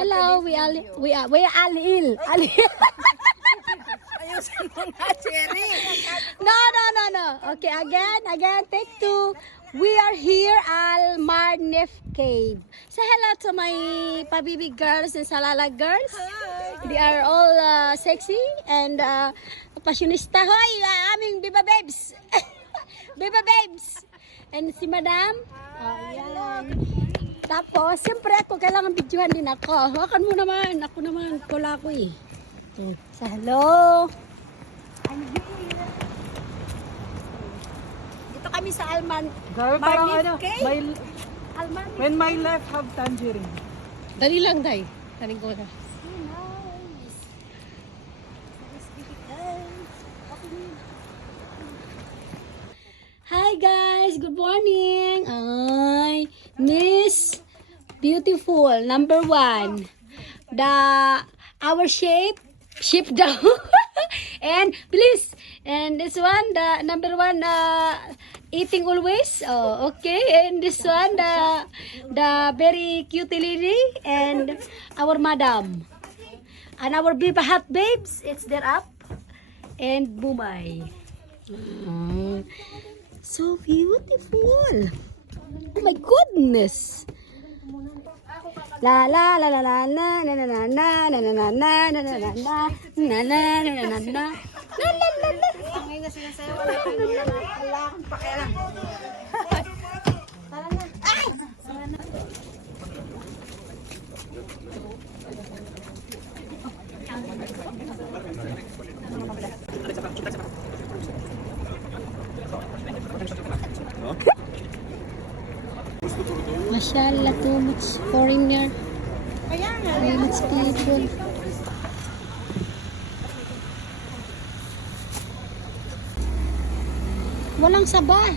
Hello, we are ill. Ayusin mo nga, Cherry. No. Okay, again, take two. We are here at Marnef Cave. Say hello to my Pabibi girls and Salala girls. They are all sexy and passionista. Hoy, aming Biba Babes. Biba Babes. And si Madam. Ayan. Tapos, siyempre ako, kailangan videohan din ako. Hawakan mo naman. Ako naman, wala ko eh. Sa hello. I'm here. Dito kami sa Alman. Grabe, parang ano, Alman. when my left have tangerine. Dali lang, Day. Taning ko na. Hi guys, good morning. Ay, Miss Beautiful number 1. Our shape down. And please, and this one the number 1 eating always. Oh, okay. And this one the very cute lady and our madam. And our Biba Hot babes, it's there up. And Bumay. So beautiful. Oh my goodness. La la la la la la na na na na na na na na na na na na na na na na. Ngayon na sinasayaw wala akong pakialam. Mashallah, too much foreigner. Too much people. Walang saba.